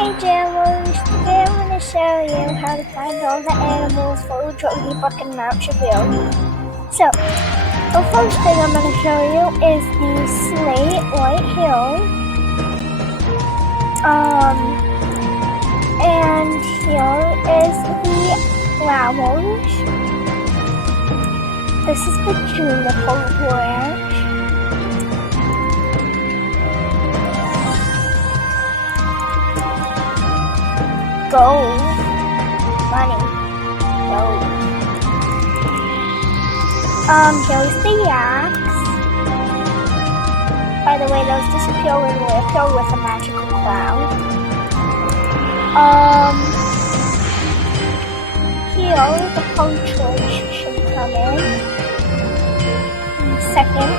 Hey Jammers, today I'm going to show you how to find all the animals for Joey Buck and Mount Shiveer. So, the first thing I'm going to show you is the slate right here. And here is the flowers. This is the juniper branch. Gold. Money. Gold. Here's the yaks. By the way, those disappear when we appear with a magical cloud. Here, the partridge should come in a second.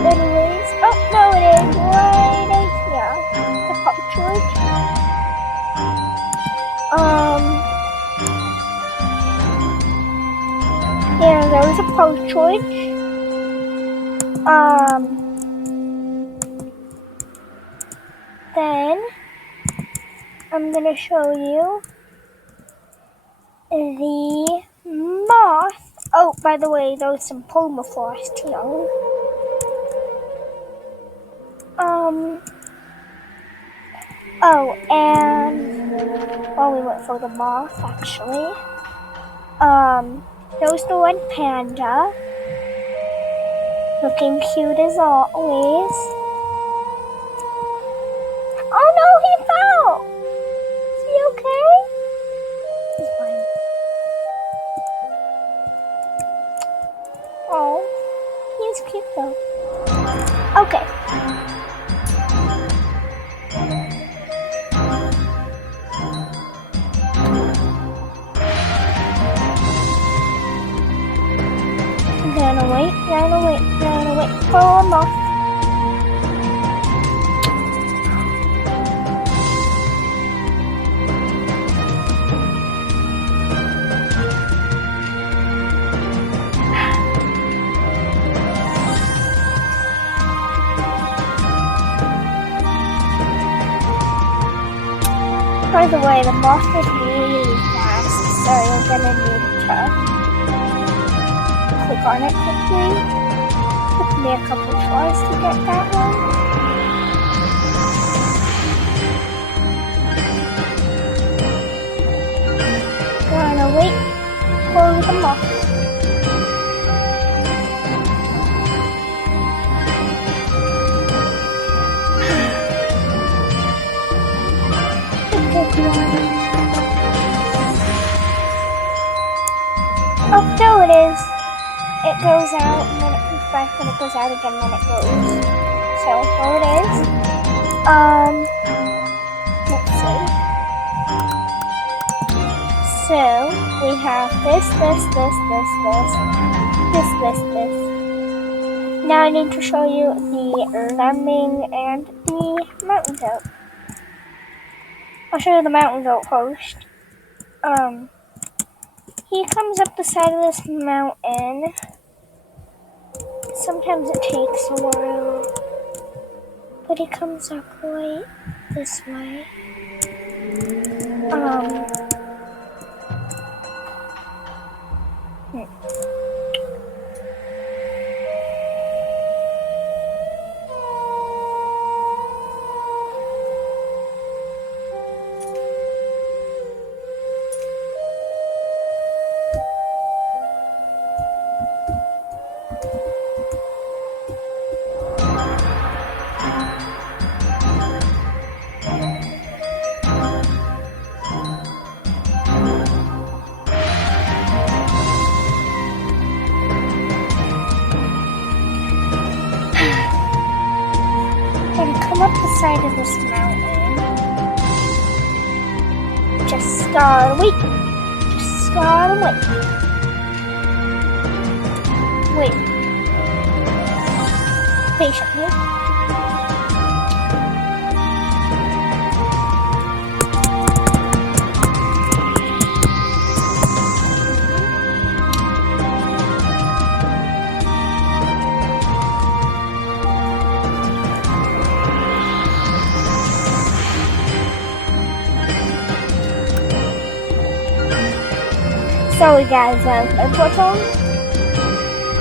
Anyways, oh, no, it is right here, the partridge. Yeah, there's a partridge. Then, I'm gonna show you the moth. Oh, by the way, there's some permafrost here. Oh, and, well, we went for the moth, actually. There's the red panda. Looking cute as always. Oh no, he fell! Is he okay? He's fine. Oh, he's cute though. Okay. Gonna wait for a moth. By the way, the moth is really fast, so you're gonna need to click on it quickly. Took me a couple tries to get that one. Gonna wait for the moth. Oh, there it is. It goes out and then it comes back and it goes out again and then it goes. So, there it is. Let's see. So, we have this. Now I need to show you the lemming and the mountain goat. I'll show you the mountain goat first. He comes up the side of this mountain. Sometimes it takes a while, but he comes up right this way. Up the side of this mountain. Just gotta wait. Wait. patiently. Sorry guys, my bottom.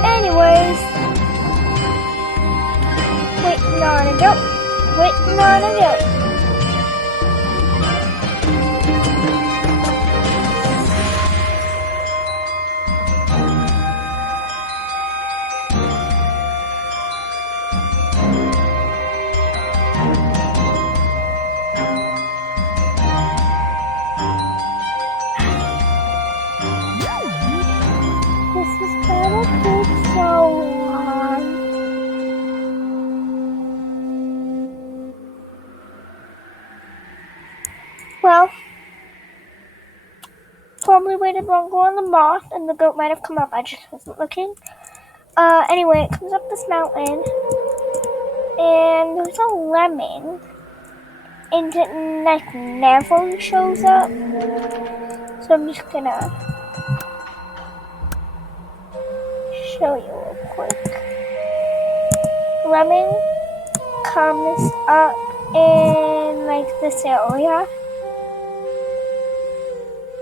Anyways, waiting on a goat. Waiting on a goat. This is gonna take so long. Well, probably waited longer on the moth, and the goat might have come up. I just wasn't looking. Anyway, it comes up this mountain, and there's a lemon, and it like never shows up. So I'm just gonna show you real quick. Lemon comes up in like this area,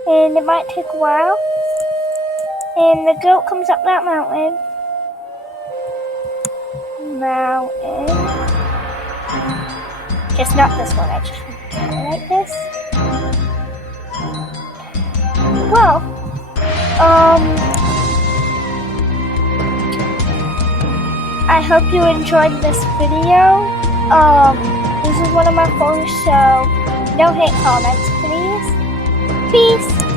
and it might take a while. And the goat comes up that mountain. Just not this one, I just like this. Well, I hope you enjoyed this video. This is one of my first, so no hate comments, please. Peace.